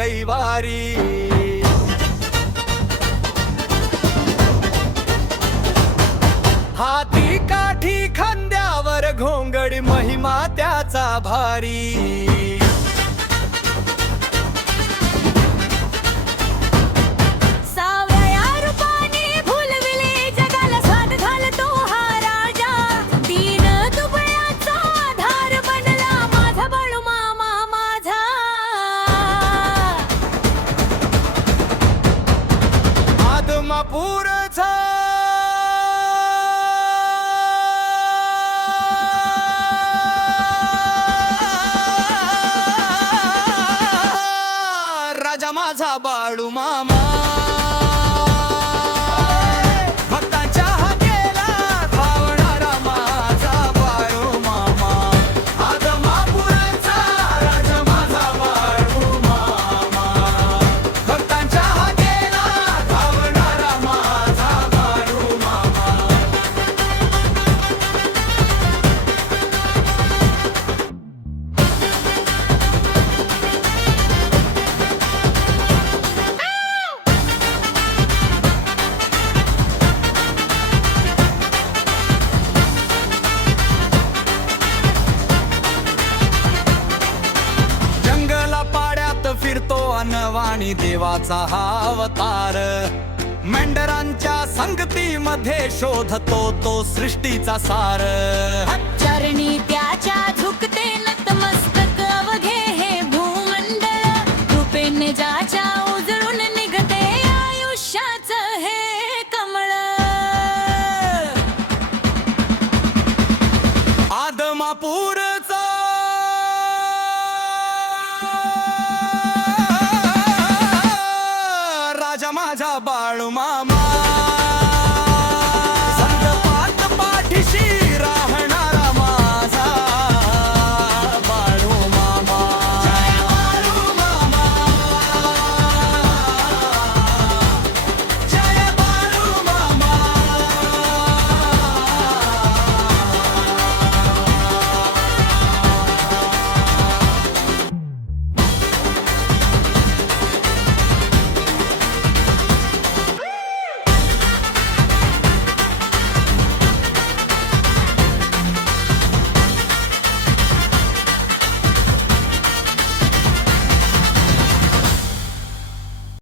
कैवारी। हाती काठी खांद्यावर घोंगडी महिमा त्याचा भारी। आदमापूरचा राजा माझा बाळू मामा। भक्तांच्या हाकेला धावणारा माझा बाळू मामा। आदमापूरचा राजा माझा बाळू मामा। भक्तांच्या हाकेला धावणारा माझा बाळू मामा। फिरतो अनवाणी देवाचा हा अवतार। मेंढरांच्या संगतीमध्ये शोधतो तो सृष्टीचा सार। चरणी त्याच्या झुकते नतमस्तक अवघे हे भूमंडळ। रूपेने ज्याच्या उजळून निघते आयुष्याचं हे कमळ। आदमापूरचा राजा माझा बाळू मामा।